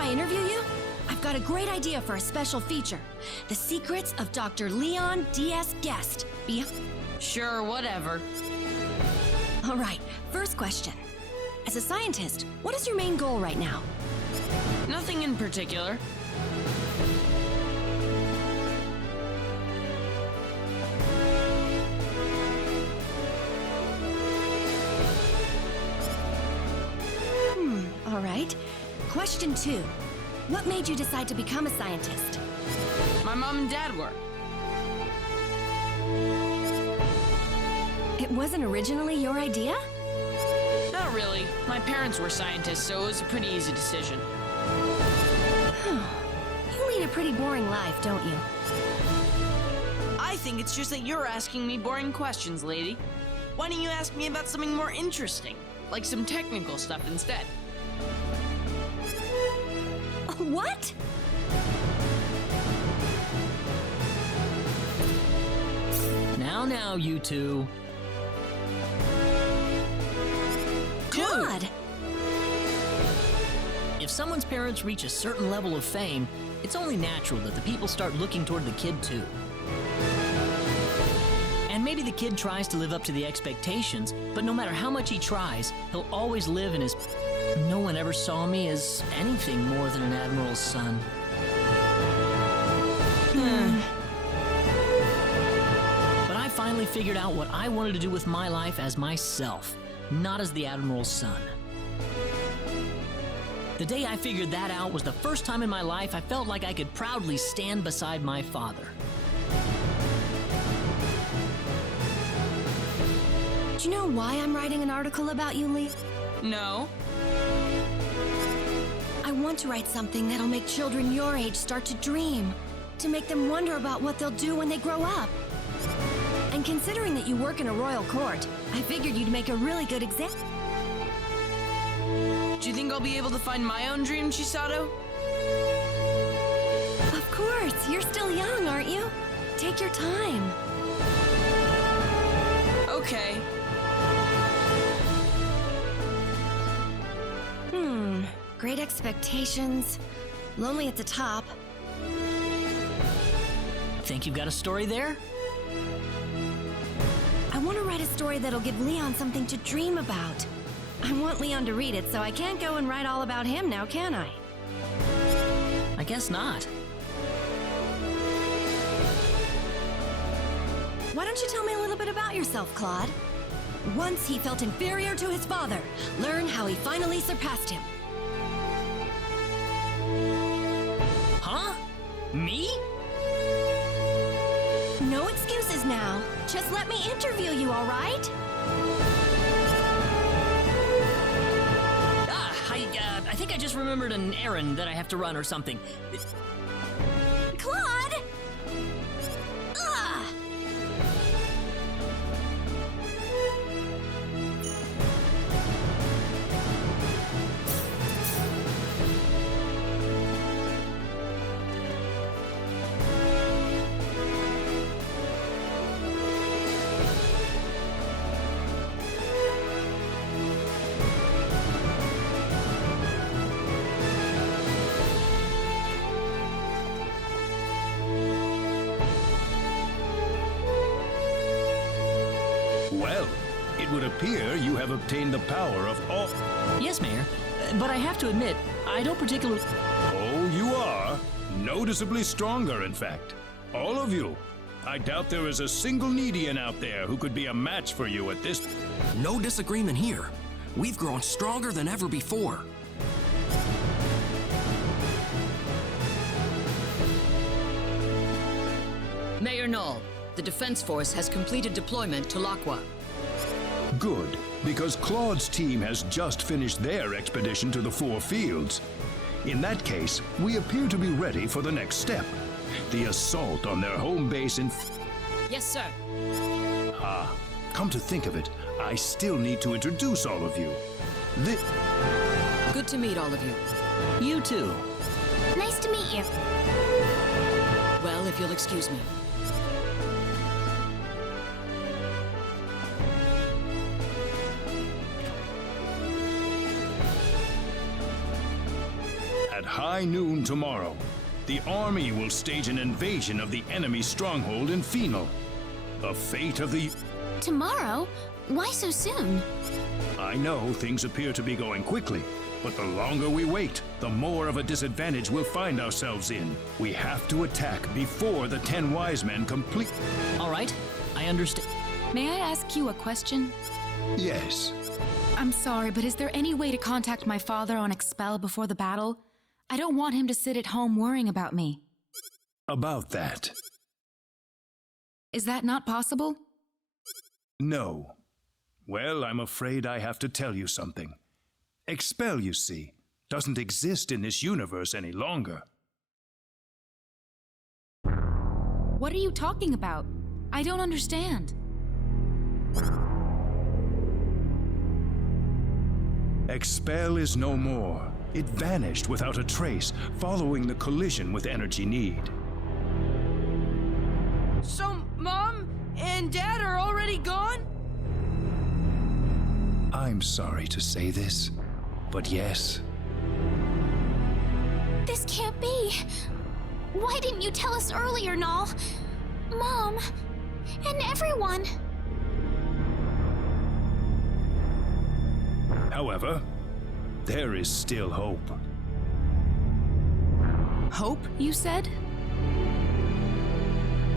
if I interview you? I've got a great idea for a special feature. The Secrets of Dr. Leon D.S. Guest. Sure, whatever. All right, first question. As a scientist, what is your main goal right now? Nothing in particular. All right. Question 2. What made you decide to become a scientist? My mom and dad were. It wasn't originally your idea? Not really. My parents were scientists, so it was a pretty easy decision. You lead a pretty boring life, don't you? I think it's just that you're asking me boring questions, lady. Why don't you ask me about something more interesting, like some technical stuff instead? What? Now, you two. Claude! If someone's parents reach a certain level of fame, it's only natural that the people start looking toward the kid too. And maybe the kid tries to live up to the expectations, but no matter how much he tries, he'll always live in his... No one ever saw me as anything more than an admiral's son. But I finally figured out what I wanted to do with my life as myself, not as the admiral's son. The day I figured that out was the first time in my life I felt like I could proudly stand beside my father. Do you know why I'm writing an article about you, Lee? No. I want to write something that'll make children your age start to dream, to make them wonder about what they'll do when they grow up. And considering that you work in a royal court, I figured you'd make a really good example. Do you think I'll be able to find my own dream, Chisato? Of course, you're still young, aren't you? Take your time. Okay. Great expectations. Lonely at the top. Think you've got a story there? I want to write a story that'll give Leon something to dream about. I want Leon to read it, so I can't go and write all about him now, can I? I guess not. Why don't you tell me a little bit about yourself, Claude? Once he felt inferior to his father. Learn how he finally surpassed him. Huh? Me? No excuses now. Just let me interview you, all right? I think I just remembered an errand that I have to run or something. Claude! Ugh! Well, it would appear you have obtained the power of all... Yes, Mayor, but I have to admit, I don't particularly... Oh, you are. Noticeably stronger, in fact. All of you. I doubt there is a single Needian out there who could be a match for you at this... No disagreement here. We've grown stronger than ever before. Mayor Null, the Defense Force has completed deployment to Lakwa. Good, because Claude's team has just finished their expedition to the Four Fields. In that case, we appear to be ready for the next step. The assault on their home base in... Yes, sir. Ah, come to think of it, I still need to introduce all of you. Good to meet all of you. You too. Nice to meet you. Well, if you'll excuse me. At high noon tomorrow, the army will stage an invasion of the enemy stronghold in Phenol. The fate of the... Tomorrow? Why so soon? I know things appear to be going quickly, but the longer we wait, the more of a disadvantage we'll find ourselves in. We have to attack before the 10 wise men complete... All right, I understand. May I ask you a question? Yes. I'm sorry, but is there any way to contact my father on Expel before the battle? I don't want him to sit at home worrying about me. About that. Is that not possible? No. Well, I'm afraid I have to tell you something. Expel, you see, doesn't exist in this universe any longer. What are you talking about? I don't understand. Expel is no more. It vanished without a trace, following the collision with Energy Need. So, Mom and Dad are already gone? I'm sorry to say this, but yes. This can't be. Why didn't you tell us earlier, Null? Mom, and everyone. However, there is still hope. Hope, you said?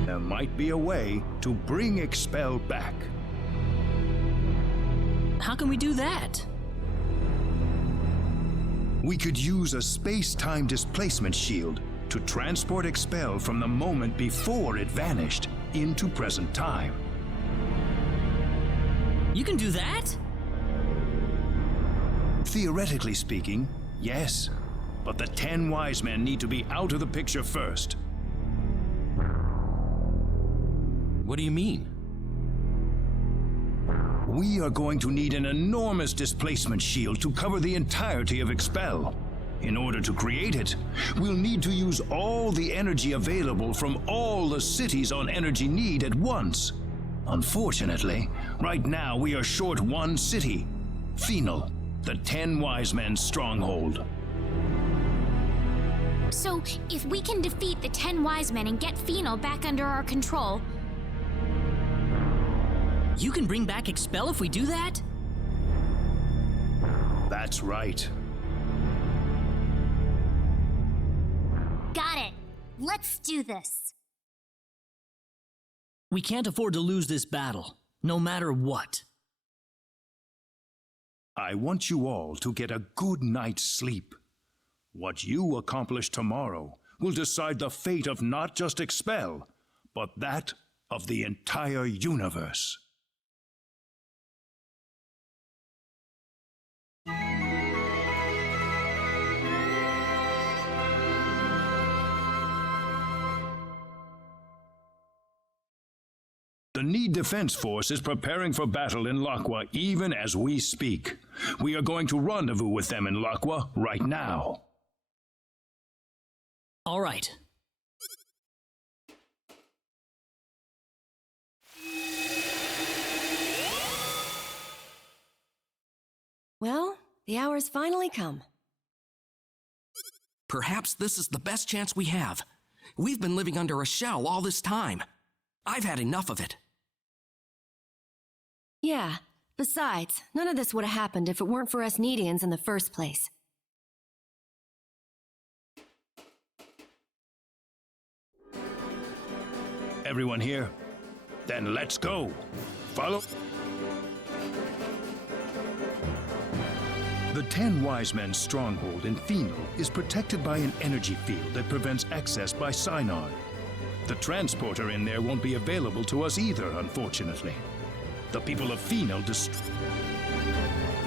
There might be a way to bring Expel back. How can we do that? We could use a space-time displacement shield to transport Expel from the moment before it vanished into present time. You can do that? Theoretically speaking, yes. But the 10 wise men need to be out of the picture first. What do you mean? We are going to need an enormous displacement shield to cover the entirety of Expel. In order to create it, we'll need to use all the energy available from all the cities on Energy Need at once. Unfortunately, right now we are short one city, Phenol, the 10 wise men's stronghold. So, if we can defeat the 10 wise men and get Phenol back under our control... You can bring back Expel if we do that? That's right. Got it. Let's do this. We can't afford to lose this battle, no matter what. I want you all to get a good night's sleep. What you accomplish tomorrow will decide the fate of not just Expel, but that of the entire universe. The Need Defense Force is preparing for battle in Laqua even as we speak. We are going to rendezvous with them in Laqua right now. All right. Well, the hour's finally come. Perhaps this is the best chance we have. We've been living under a shell all this time. I've had enough of it. Yeah. Besides, none of this would have happened if it weren't for us Needians in the first place. Everyone here? Then let's go. Follow. The 10 Wise Men's stronghold in Phenol is protected by an energy field that prevents access by Synod. The transporter in there won't be available to us either, unfortunately. The people of Phenol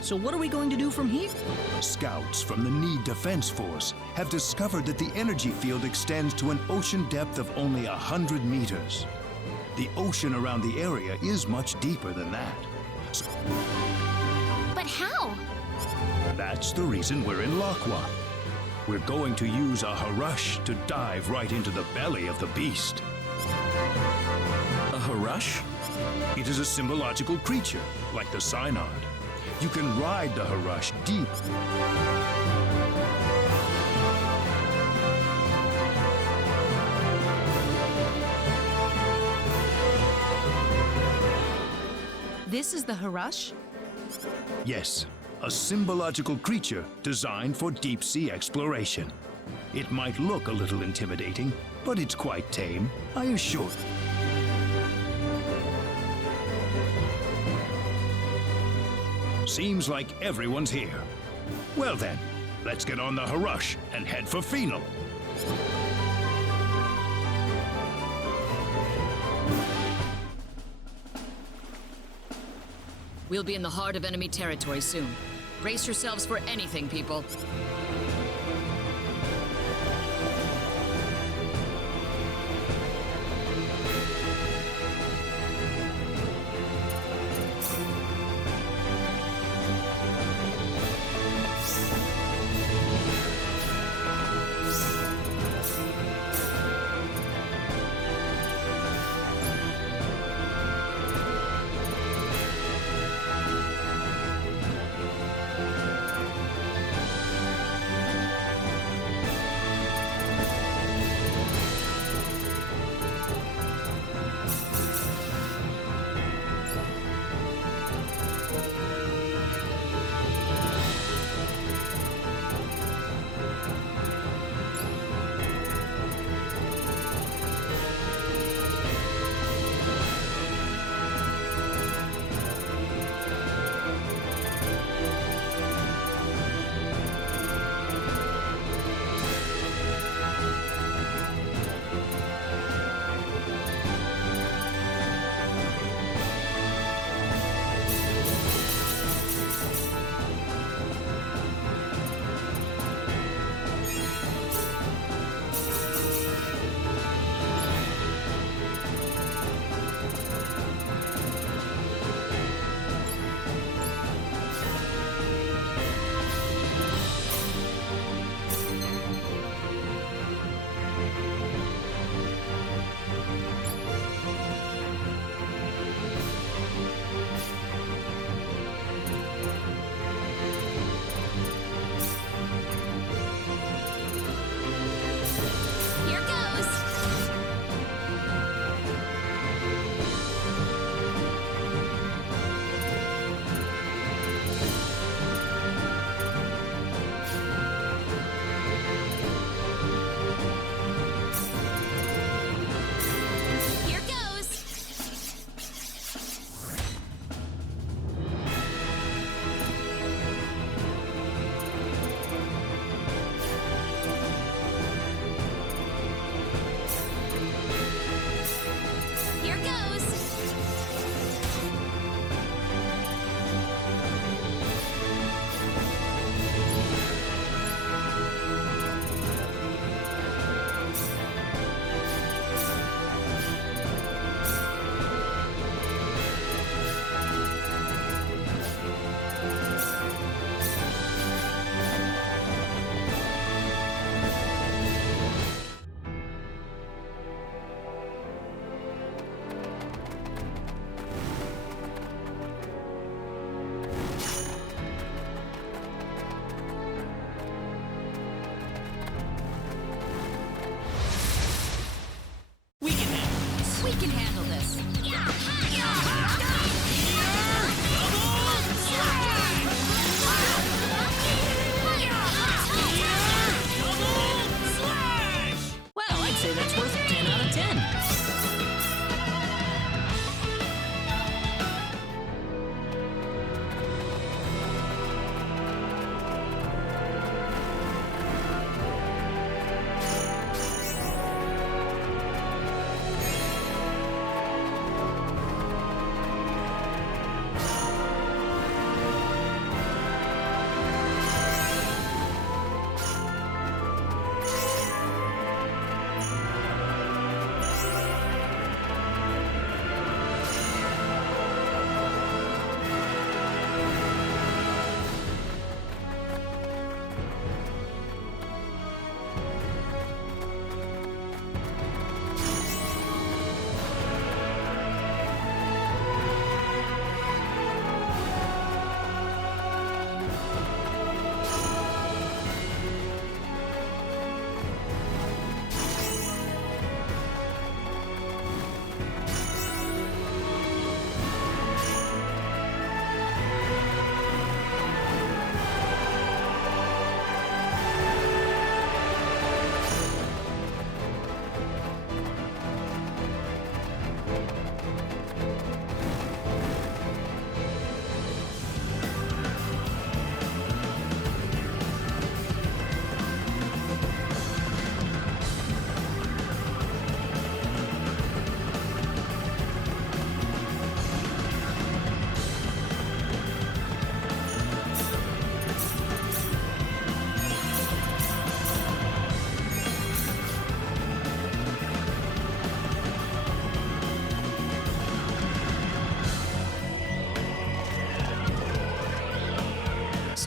So what are we going to do from here? Scouts from the Need Defense Force have discovered that the energy field extends to an ocean depth of only 100 meters. The ocean around the area is much deeper than that. But how? That's the reason we're in Laqua. We're going to use a Harush to dive right into the belly of the beast. A Harush? It is a symbological creature, like the Synod. You can ride the Harush deep. This is the Harush? Yes, a symbological creature designed for deep-sea exploration. It might look a little intimidating, but it's quite tame, I assure you. Seems like everyone's here. Well then, let's get on the Harush and head for Phenol. We'll be in the heart of enemy territory soon. Brace yourselves for anything, people.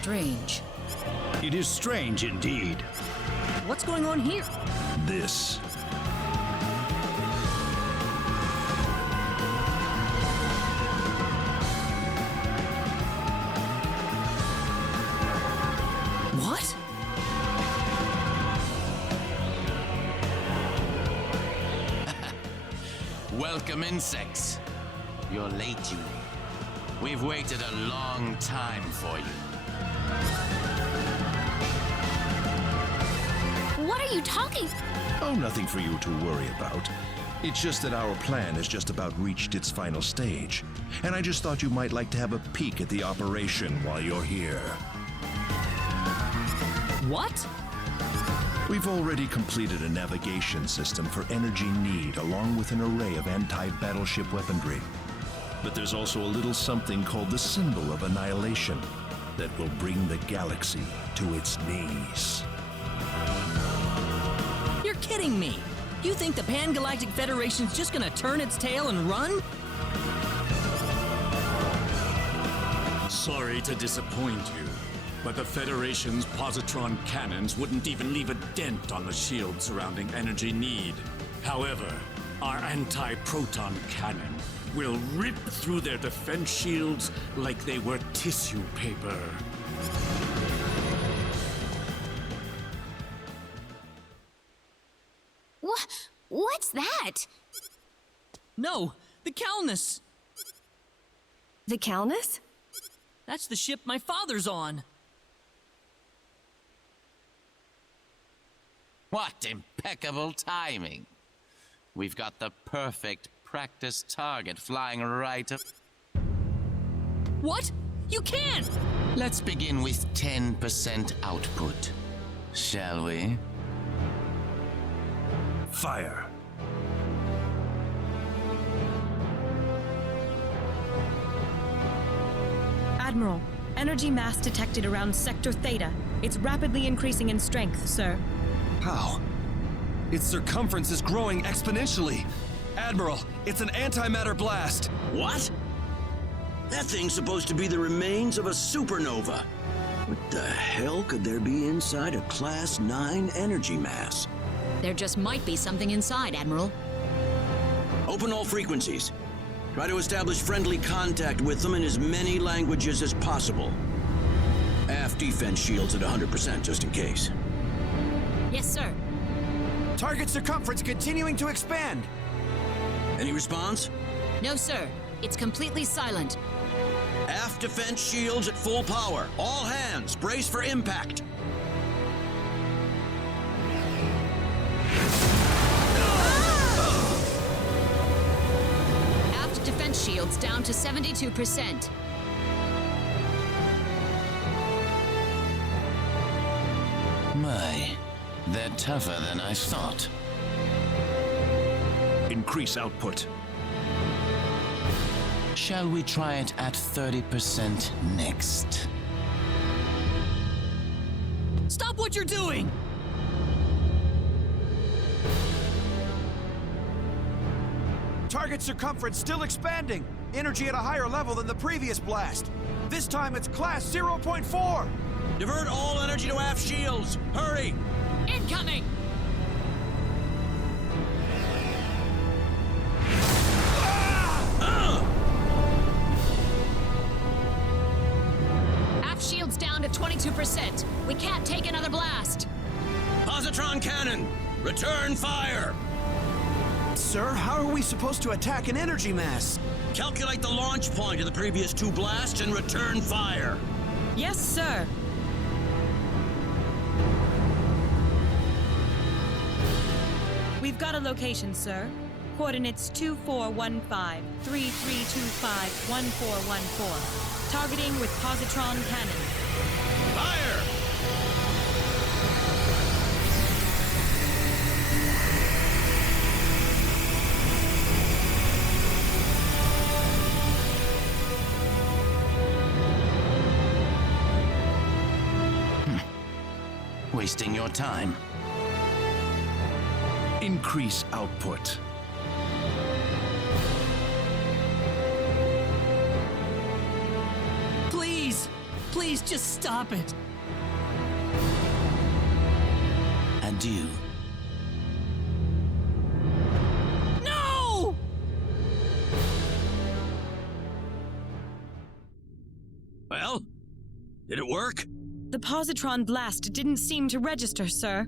strange. It is strange indeed. What's going on here? This. What? Welcome, insects. You're late, you. We've waited a long time for you. What are you talking? Oh, nothing for you to worry about. It's just that our plan has just about reached its final stage. And I just thought you might like to have a peek at the operation while you're here. What? We've already completed a navigation system for energy need along with an array of anti-battleship weaponry. But there's also a little something called the Symbol of Annihilation that will bring the galaxy to its knees. You're kidding me! You think the Pan-Galactic Federation's just gonna turn its tail and run? Sorry to disappoint you, but the Federation's positron cannons wouldn't even leave a dent on the shield surrounding energy need. However, our anti-proton cannon will rip through their defense shields like they were tissue paper. What's that? No, the Calnus! The Calnus? That's the ship my father's on. What impeccable timing. We've got the perfect practice target flying right up. What? You can't! Let's begin with 10% output, shall we? Fire! Admiral, energy mass detected around Sector Theta. It's rapidly increasing in strength, sir. How? Its circumference is growing exponentially. Admiral, it's an antimatter blast. What? That thing's supposed to be the remains of a supernova. What the hell could there be inside a Class 9 energy mass? There just might be something inside, Admiral. Open all frequencies. Try to establish friendly contact with them in as many languages as possible. Aft defense shields at 100%, just in case. Yes, sir. Target circumference continuing to expand. Any response? No, sir. It's completely silent. Aft defense shields at full power. All hands, brace for impact. Aft defense shields down to 72%. My, they're tougher than I thought. Increase output. Shall we try it at 30% next? Stop what you're doing! Target circumference still expanding. Energy at a higher level than the previous blast. This time it's Class 0.4. Divert all energy to aft shields. Hurry! Incoming! Aft shields down to 22%. We can't take another blast. Positron cannon, return fire! Sir, how are we supposed to attack an energy mass? Calculate the launch point of the previous two blasts and return fire. Yes, sir. We've got a location, sir. Coordinates 2415 3325 1414. Targeting with positron cannon. Fire! Wasting your time. Increase output. Please! Please! Please, just stop it. Adieu. No! Well, did it work? The positron blast didn't seem to register, sir.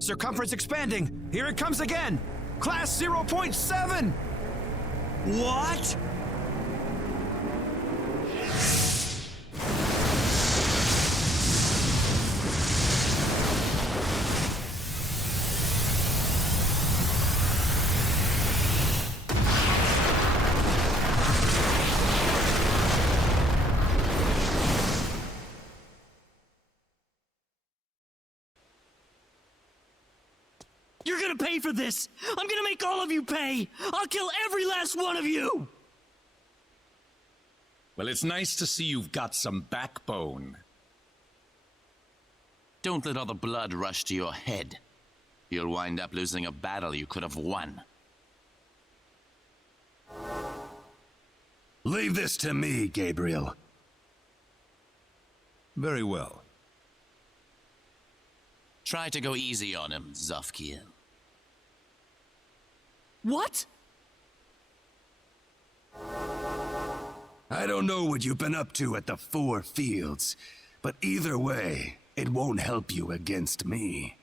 Circumference expanding. Here it comes again. Class 0.7. What? You're gonna pay for this! I'm gonna make all of you pay! I'll kill every last one of you! Well, it's nice to see you've got some backbone. Don't let all the blood rush to your head. You'll wind up losing a battle you could have won. Leave this to me, Gabriel. Very well. Try to go easy on him, Zofkiel. What? I don't know what you've been up to at the Four Fields, but either way, it won't help you against me.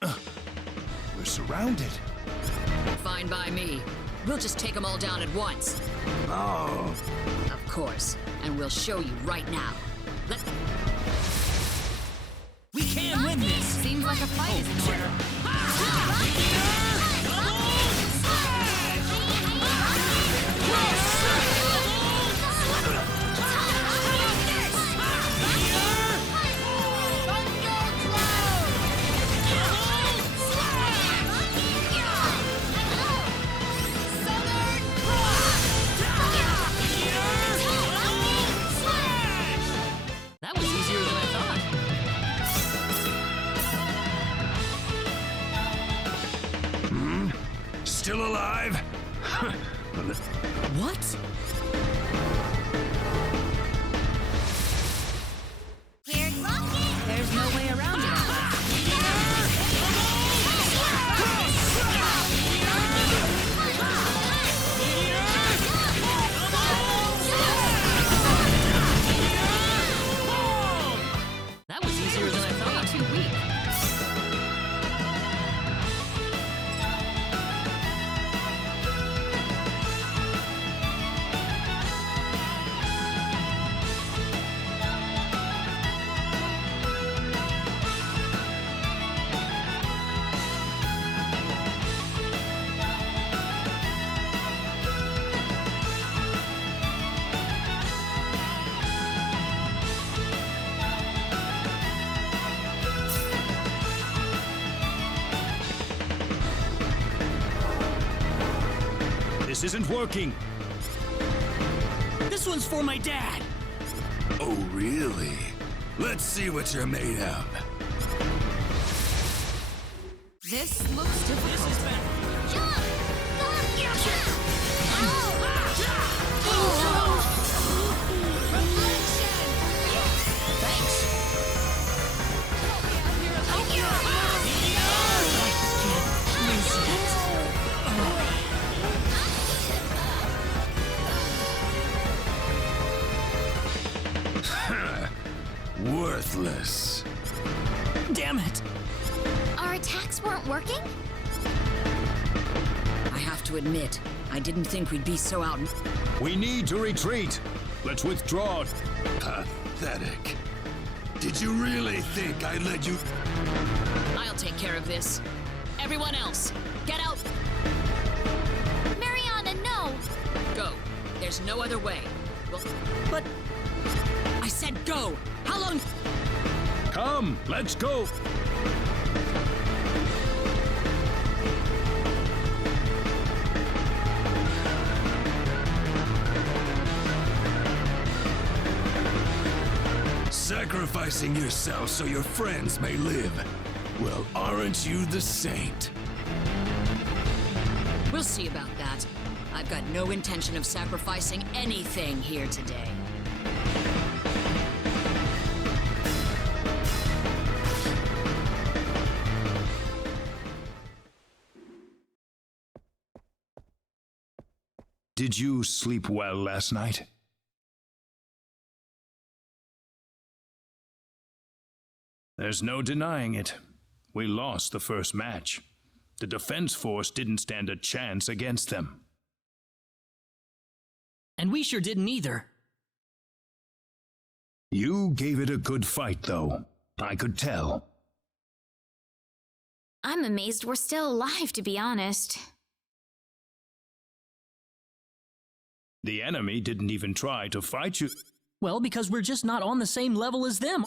We're surrounded. Fine by me. We'll just take them all down at once. Oh. Of course. And we'll show you right now. We can win this! Seems like a fight is in order. That was easier than I thought. Still alive? What? There's no way around it. That was easier than I thought. Too weak. This isn't working. This one's for my dad. Oh, really? Let's see what you're made of. This looks difficult. This is bad. Worthless. Damn it. Our attacks weren't working? I have to admit, I didn't think we'd be so out. We need to retreat. Let's withdraw. Pathetic. Did you really think I'd let you... I'll take care of this. Everyone else, get out! Mariana, no! Go. There's no other way. Well, but... I said go! How long... Come, let's go. Sacrificing yourself so your friends may live. Well, aren't you the saint? We'll see about that. I've got no intention of sacrificing anything here today. Did you sleep well last night? There's no denying it. We lost the first match. The defense force didn't stand a chance against them. And we sure didn't either. You gave it a good fight, though. I could tell. I'm amazed we're still alive, to be honest. The enemy didn't even try to fight you. Well, because we're just not on the same level as them.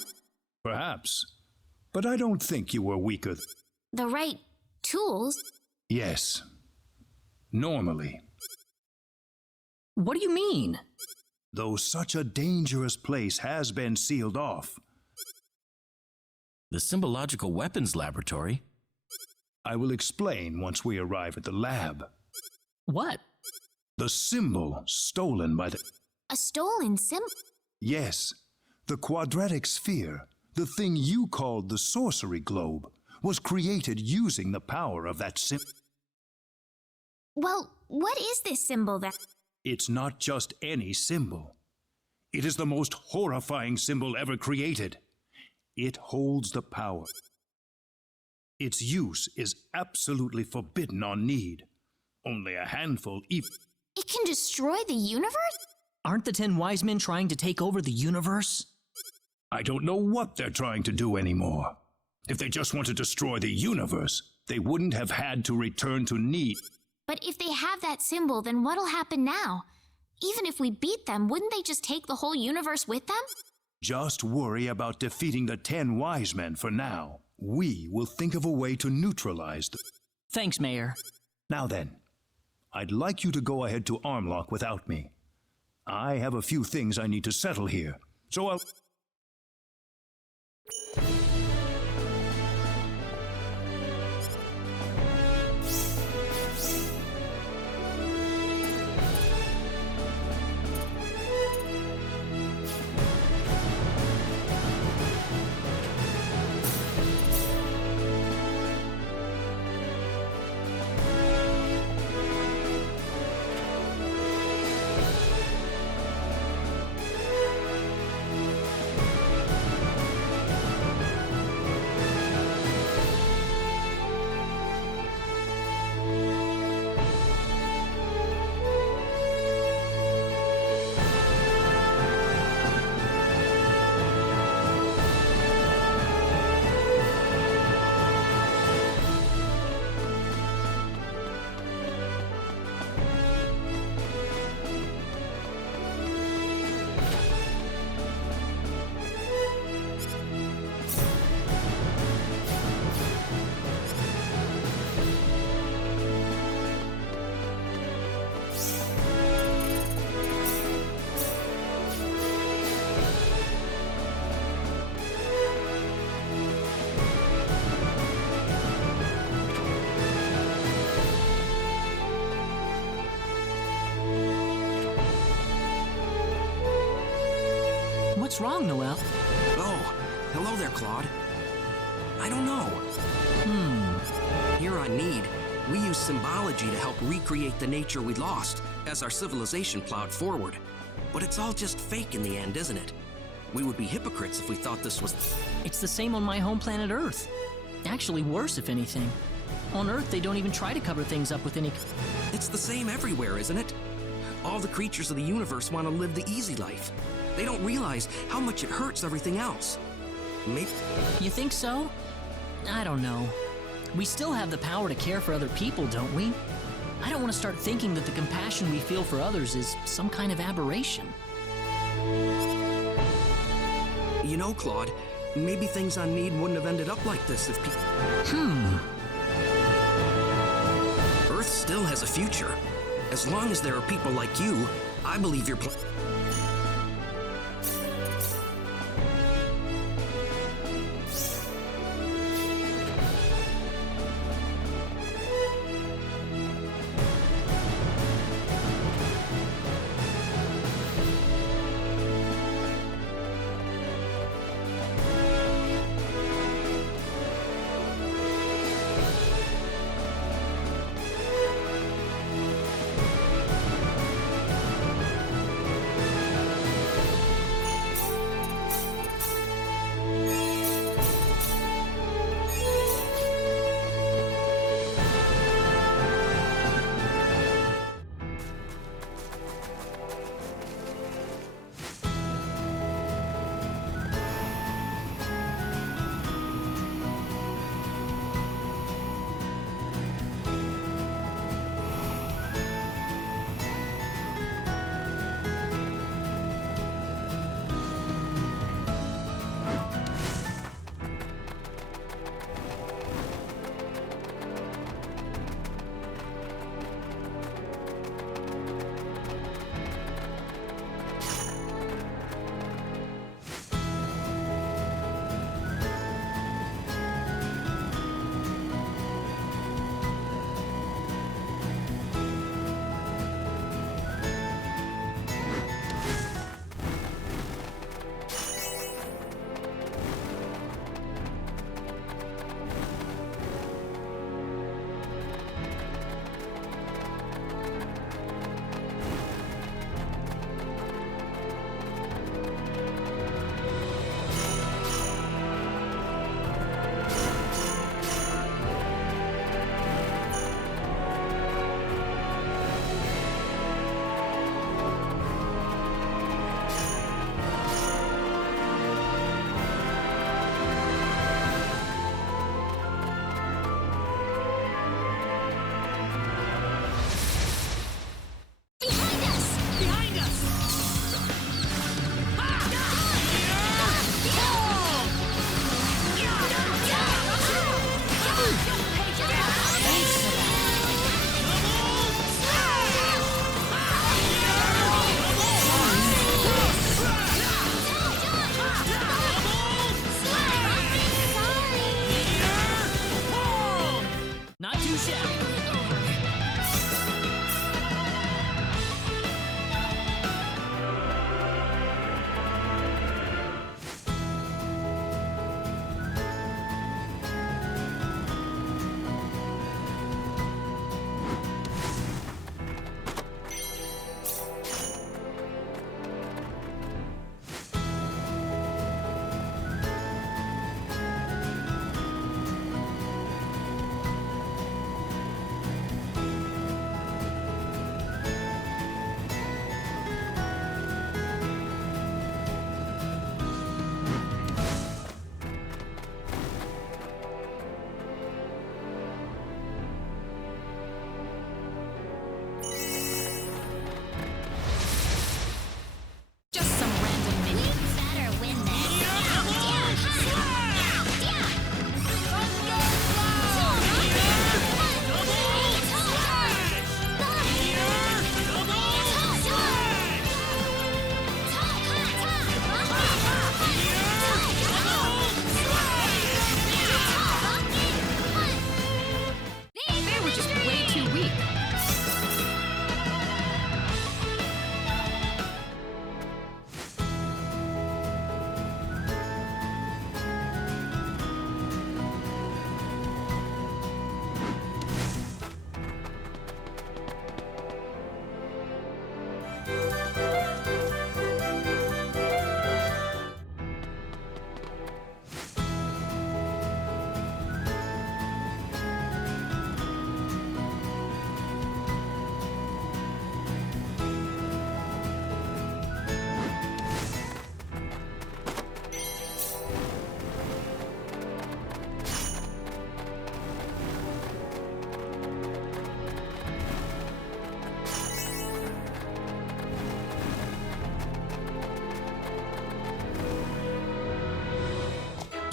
Perhaps. But I don't think you were weaker. The right tools? Yes. Normally. What do you mean? Though such a dangerous place has been sealed off. The Symbological Weapons Laboratory? I will explain once we arrive at the lab. What? The symbol stolen by the... A stolen symbol? Yes. The quadratic sphere, the thing you called the sorcery globe, was created using the power of that symbol. Well, what is this symbol then? It's not just any symbol. It is the most horrifying symbol ever created. It holds the power. Its use is absolutely forbidden on Need. Only a handful It can destroy the universe? Aren't the 10 wise men trying to take over the universe? I don't know what they're trying to do anymore. If they just want to destroy the universe, they wouldn't have had to return to Need. But if they have that symbol, then what'll happen now? Even if we beat them, wouldn't they just take the whole universe with them? Just worry about defeating the 10 wise men for now. We will think of a way to neutralize them. Thanks, Mayor. Now then, I'd like you to go ahead to Armlock without me. I have a few things I need to settle here, so I'll... What's wrong, Noel? Oh, hello there, Claude. I don't know. Here on Need, we use symbology to help recreate the nature we lost as our civilization plowed forward. But it's all just fake in the end, isn't it? We would be hypocrites if we thought this was... It's the same on my home planet Earth. Actually worse, if anything. On Earth, they don't even try to cover things up with any... It's the same everywhere, isn't it? All the creatures of the universe want to live the easy life. They don't realize how much it hurts everything else. Maybe... You think so? I don't know. We still have the power to care for other people, don't we? I don't want to start thinking that the compassion we feel for others is some kind of aberration. You know, Claude, maybe things on Need wouldn't have ended up like this if people... Earth still has a future. As long as there are people like you, I believe your plan...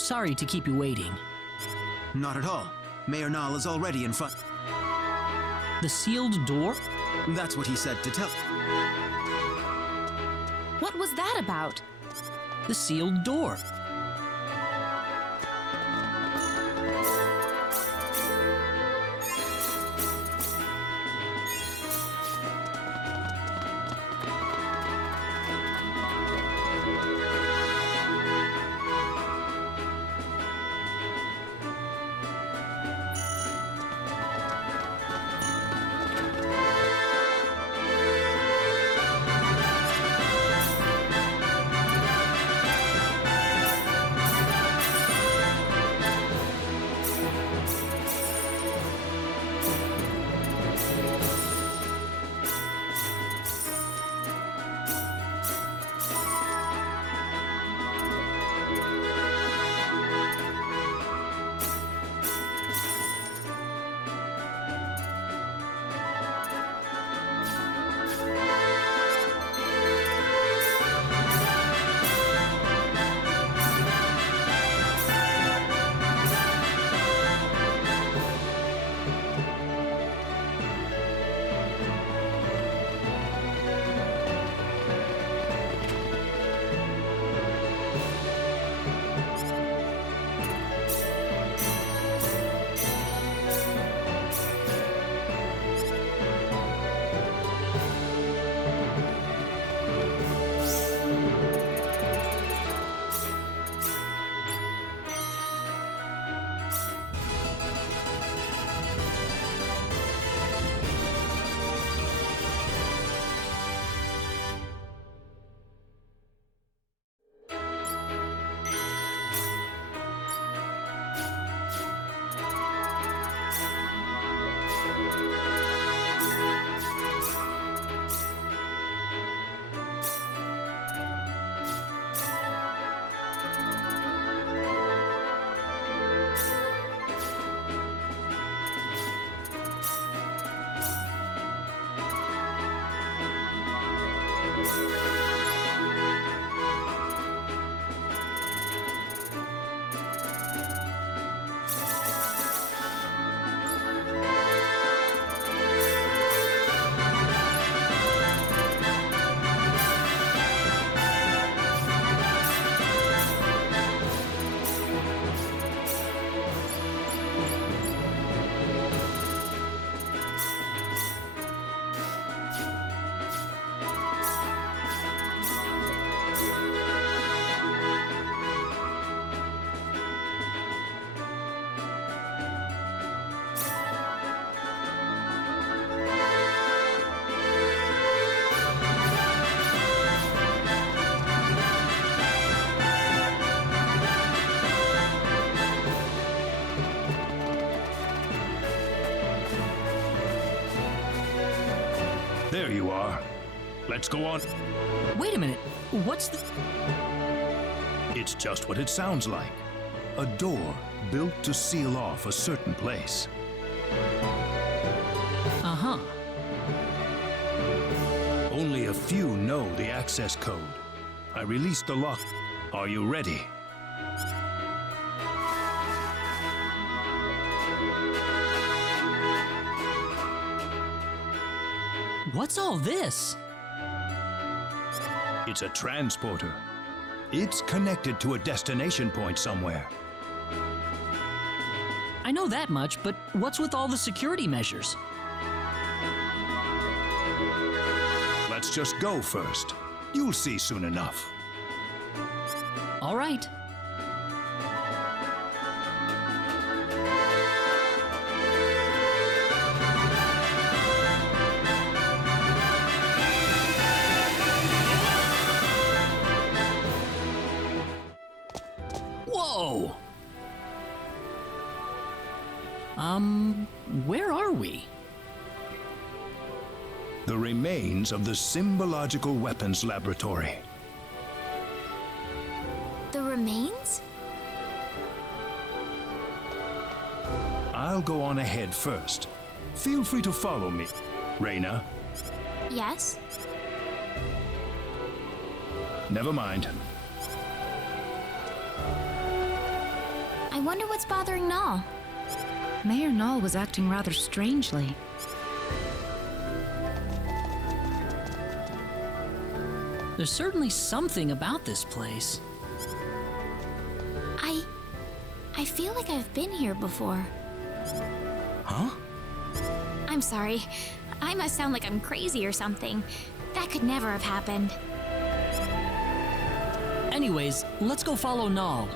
Sorry to keep you waiting. Not at all. Mayor Nall is already in front. The sealed door? That's what he said to tell. What was that about? The sealed door. There you are. Let's go on. Wait a minute. What's the... It's just what it sounds like. A door built to seal off a certain place. Uh-huh. Only a few know the access code. I released the lock. Are you ready? What's all this? It's a transporter. It's connected to a destination point somewhere. I know that much, but what's with all the security measures? Let's just go first. You'll see soon enough. All right. Whoa! Where are we? The remains of the Symbological Weapons Laboratory. The remains? I'll go on ahead first. Feel free to follow me, Reyna. Yes? Never mind. I wonder what's bothering Null. Mayor Null was acting rather strangely. There's certainly something about this place. I feel like I've been here before. Huh? I'm sorry. I must sound like I'm crazy or something. That could never have happened. Anyways, let's go follow Null.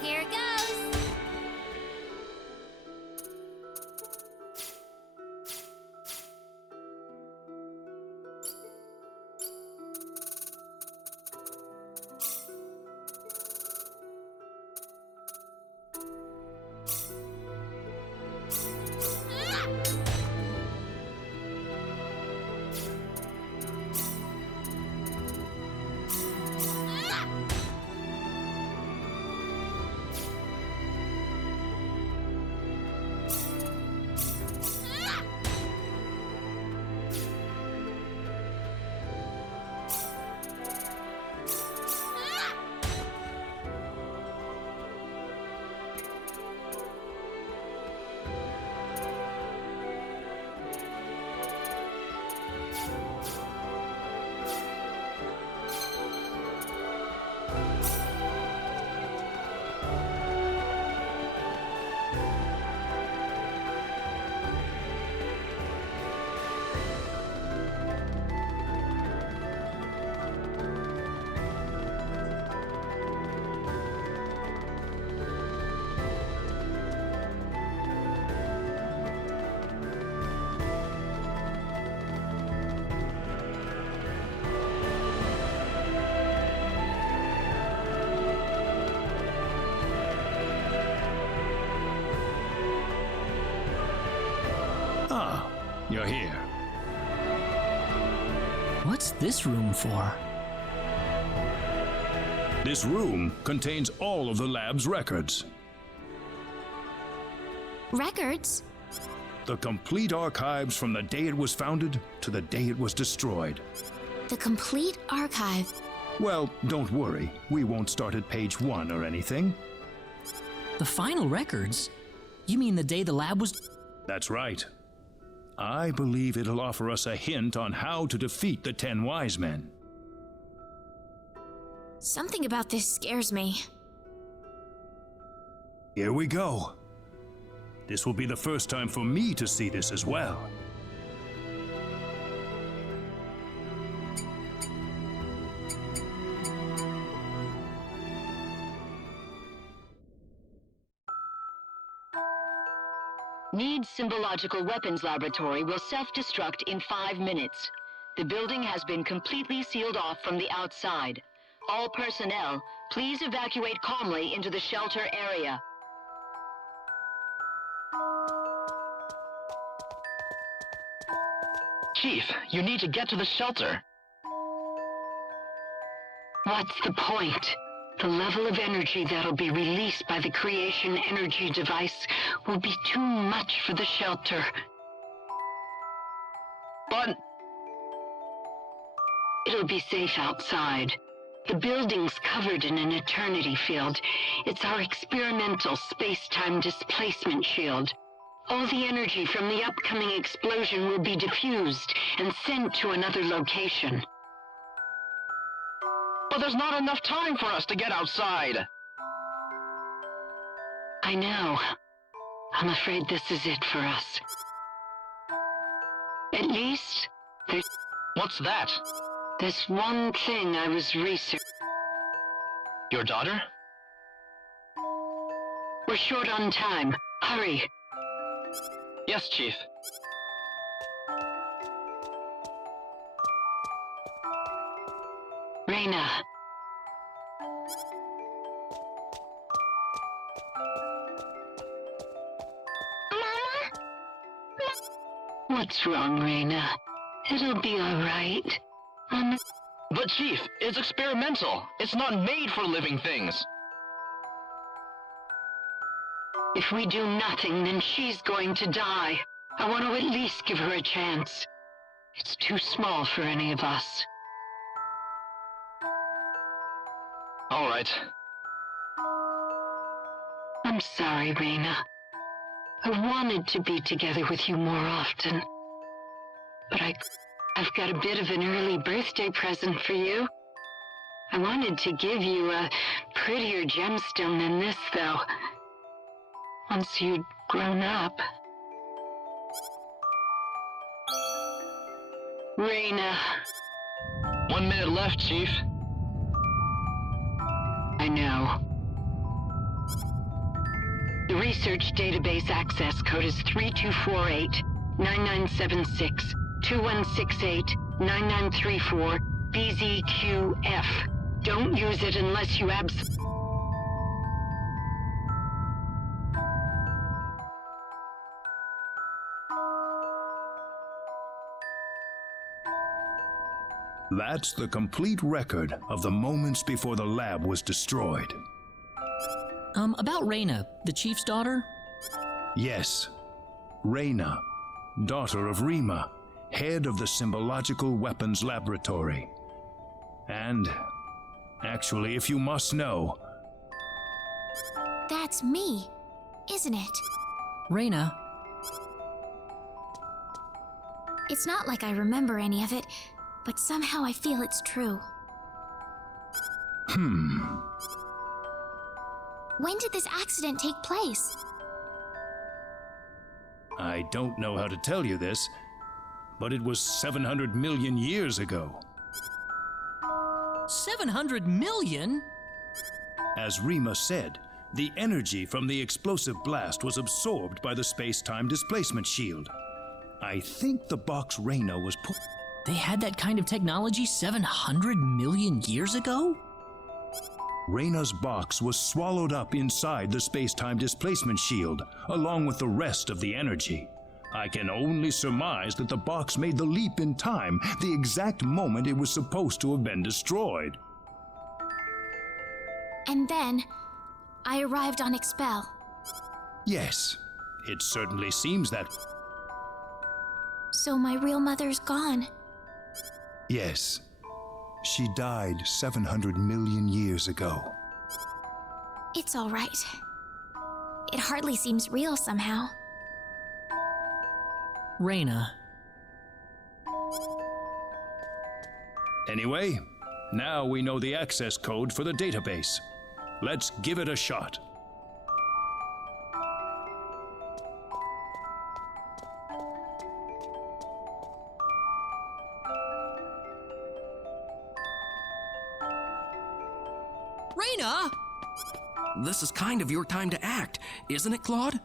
Here goes! You're here. What's this room for? This room contains all of the lab's records. Records? The complete archives from the day it was founded to the day it was destroyed. The complete archive. Well, don't worry. We won't start at page 1 or anything. The final records? You mean the day the lab was... That's right. I believe it'll offer us a hint on how to defeat the 10 Wise Men. Something about this scares me. Here we go. This will be the first time for me to see this as well. Need's Symbological Weapons Laboratory will self-destruct in 5 minutes. The building has been completely sealed off from the outside. All personnel, please evacuate calmly into the shelter area. Chief, you need to get to the shelter. What's the point? The level of energy that'll be released by the creation energy device will be too much for the shelter. But... It'll be safe outside. The building's covered in an eternity field. It's our experimental space-time displacement shield. All the energy from the upcoming explosion will be diffused and sent to another location. But there's not enough time for us to get outside. I know. I'm afraid this is it for us. At least, there's... What's that? There's one thing I was researching. Your daughter? We're short on time. Hurry. Yes, Chief. Reyna. What's wrong, Reyna? It'll be all right. But Chief, it's experimental. It's not made for living things. If we do nothing, then she's going to die. I want to at least give her a chance. It's too small for any of us. All right. I'm sorry, Reyna. I wanted to be together with you more often. But I've got a bit of an early birthday present for you. I wanted to give you a prettier gemstone than this, though. Once you'd grown up. Reyna. 1 minute left, Chief. I know. The research database access code is 3248-9976-2168-9934 BZQF. Don't use it unless you That's the complete record of the moments before the lab was destroyed. About Reyna, the chief's daughter? Yes. Reyna, daughter of Rima, head of the Symbological Weapons Laboratory. And, actually, if you must know... That's me, isn't it? Reyna. It's not like I remember any of it, but somehow I feel it's true. When did this accident take place? I don't know how to tell you this, but it was 700 million years ago. 700 million? As Rima said, the energy from the explosive blast was absorbed by the space-time displacement shield. I think the box Reyna was put... They had that kind of technology 700 million years ago? Reyna's box was swallowed up inside the space-time displacement shield, along with the rest of the energy. I can only surmise that the box made the leap in time, the exact moment it was supposed to have been destroyed. And then, I arrived on Expel. Yes, it certainly seems that... So my real mother's gone. Yes. She died 700 million years ago. It's all right. It hardly seems real somehow. Reina. Anyway, now we know the access code for the database. Let's give it a shot. Reina! This is kind of your time to act, isn't it, Claude?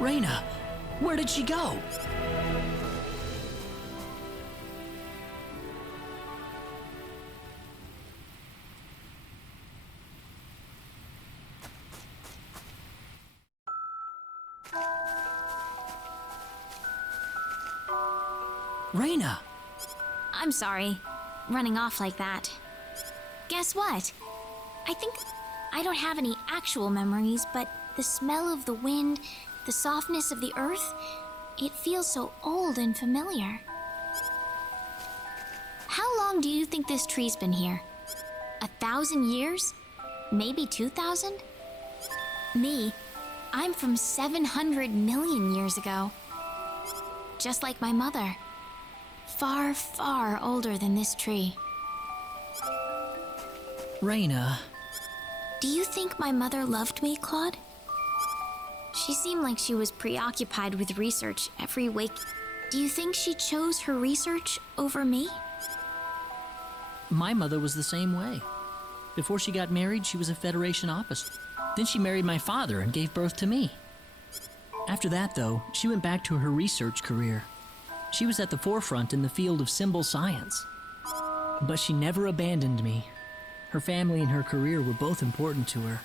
Reina, where did she go? Reina! I'm sorry, running off like that. Guess what? I think I don't have any actual memories, but the smell of the wind, the softness of the earth, it feels so old and familiar. How long do you think this tree's been here? 1,000 years? Maybe 2,000? Me, I'm from 700 million years ago. Just like my mother. Far, far older than this tree. Reina. Do you think my mother loved me, Claude? She seemed like she was preoccupied with research every week. Do you think she chose her research over me? My mother was the same way. Before she got married, she was a Federation officer. Then she married my father and gave birth to me. After that, though, she went back to her research career. She was at the forefront in the field of symbol science. But she never abandoned me. Her family and her career were both important to her,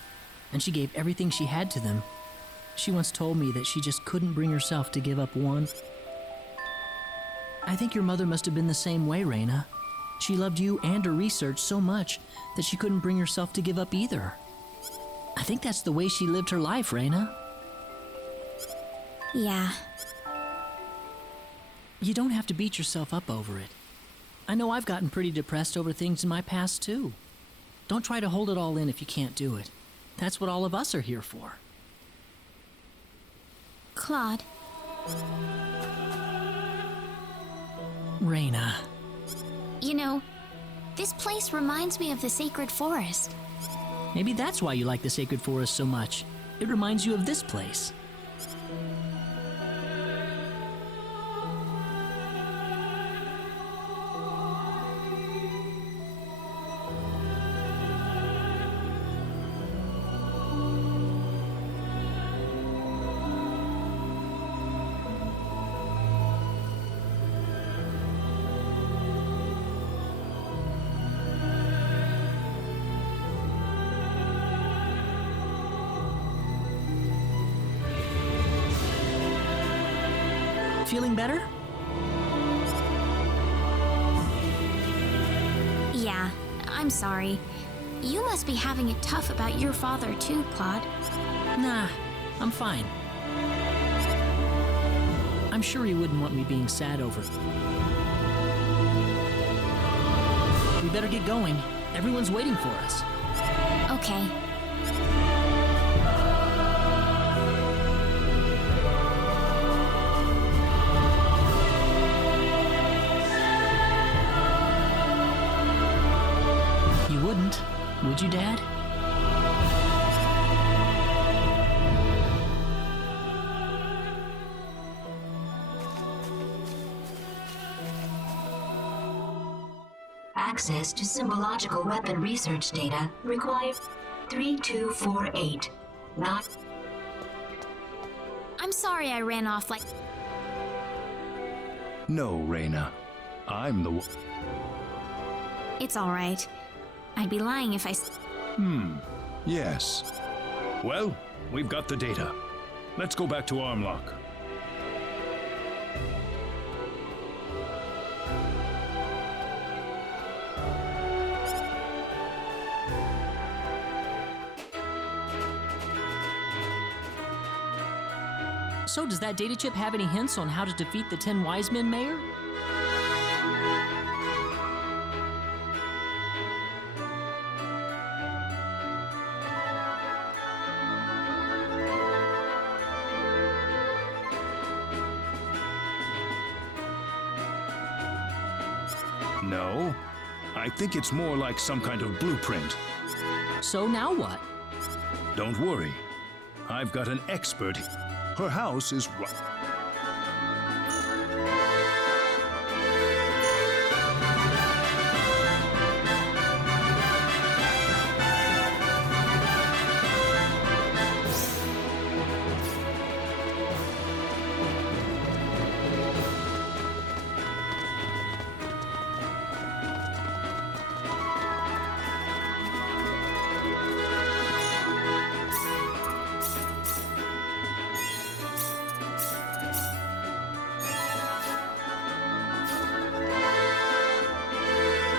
and she gave everything she had to them. She once told me that she just couldn't bring herself to give up one. I think your mother must have been the same way, Reina. She loved you and her research so much that she couldn't bring herself to give up either. I think that's the way she lived her life, Reina. Yeah. You don't have to beat yourself up over it. I know I've gotten pretty depressed over things in my past, too. Don't try to hold it all in if you can't do it. That's what all of us are here for. Claude. Reina. You know, this place reminds me of the sacred forest. Maybe that's why you like the sacred forest so much. It reminds you of this place. Feeling better? Yeah, I'm sorry. You must be having it tough about your father too, Claude. Nah, I'm fine. I'm sure he wouldn't want me being sad over it. We better get going. Everyone's waiting for us. Okay. Would you, Dad? Access to symbological weapon research data required 3248. Not. I'm sorry I ran off like. No, Reyna. I'm the one. It's alright. I'd be lying if I. Yes. Well, we've got the data. Let's go back to Armlock. So, does that data chip have any hints on how to defeat the 10 Wise Men, Mayor? No. I think it's more like some kind of blueprint. So now what? Don't worry. I've got an expert. Her house is right.